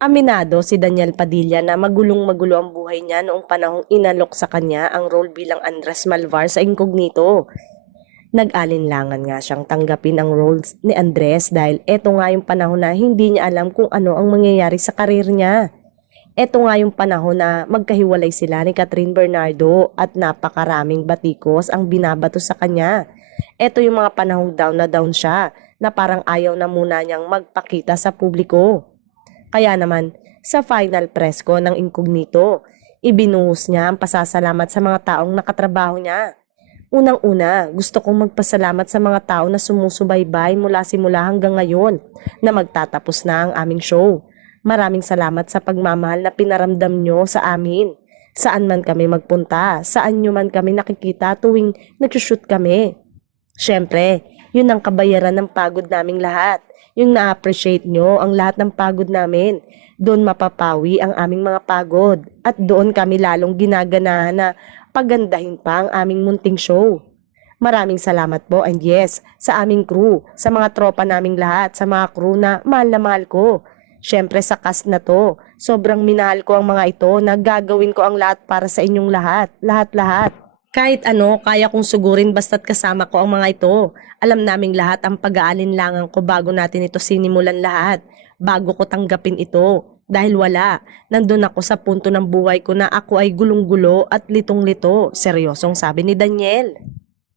Aminado si Daniel Padilla na magulong-magulo ang buhay niya noong panahong inalok sa kanya ang role bilang Andres Malvar sa Incognito. Nag-alinlangan nga siyang tanggapin ang roles ni Andres dahil eto nga yung panahon na hindi niya alam kung ano ang mangyayari sa karir niya. Eto nga yung panahon na magkahiwalay sila ni Catherine Bernardo at napakaraming batikos ang binabato sa kanya. Eto yung mga panahong down na down siya na parang ayaw na muna niyang magpakita sa publiko. Kaya naman, sa final press ko ng Incognito, ibinuhos niya ang pasasalamat sa mga taong nakatrabaho niya. Unang-una, gusto kong magpasalamat sa mga tao na sumusubaybay mula simula hanggang ngayon na magtatapos na ang aming show. Maraming salamat sa pagmamahal na pinaramdam nyo sa amin. Saan man kami magpunta, saan nyo man kami nakikita tuwing nagsushoot kami. Siyempre, yun ang kabayaran ng pagod naming lahat. Yung na-appreciate nyo ang lahat ng pagod namin. Doon mapapawi ang aming mga pagod. At doon kami lalong ginaganahan na pagandahin pa ang aming munting show. Maraming salamat po and yes, sa aming crew, sa mga tropa naming lahat, sa mga crew na mahal ko. Siyempre sa cast na to, sobrang minahal ko ang mga ito na gagawin ko ang lahat para sa inyong lahat. Lahat-lahat. Kahit ano, kaya kong sugurin basta't kasama ko ang mga ito. Alam naming lahat ang pag-aalinlangan ko bago natin ito sinimulan lahat. Bago ko tanggapin ito. Dahil wala, nandun ako sa punto ng buhay ko na ako ay gulong-gulo at litong-lito. Seryosong sabi ni Daniel.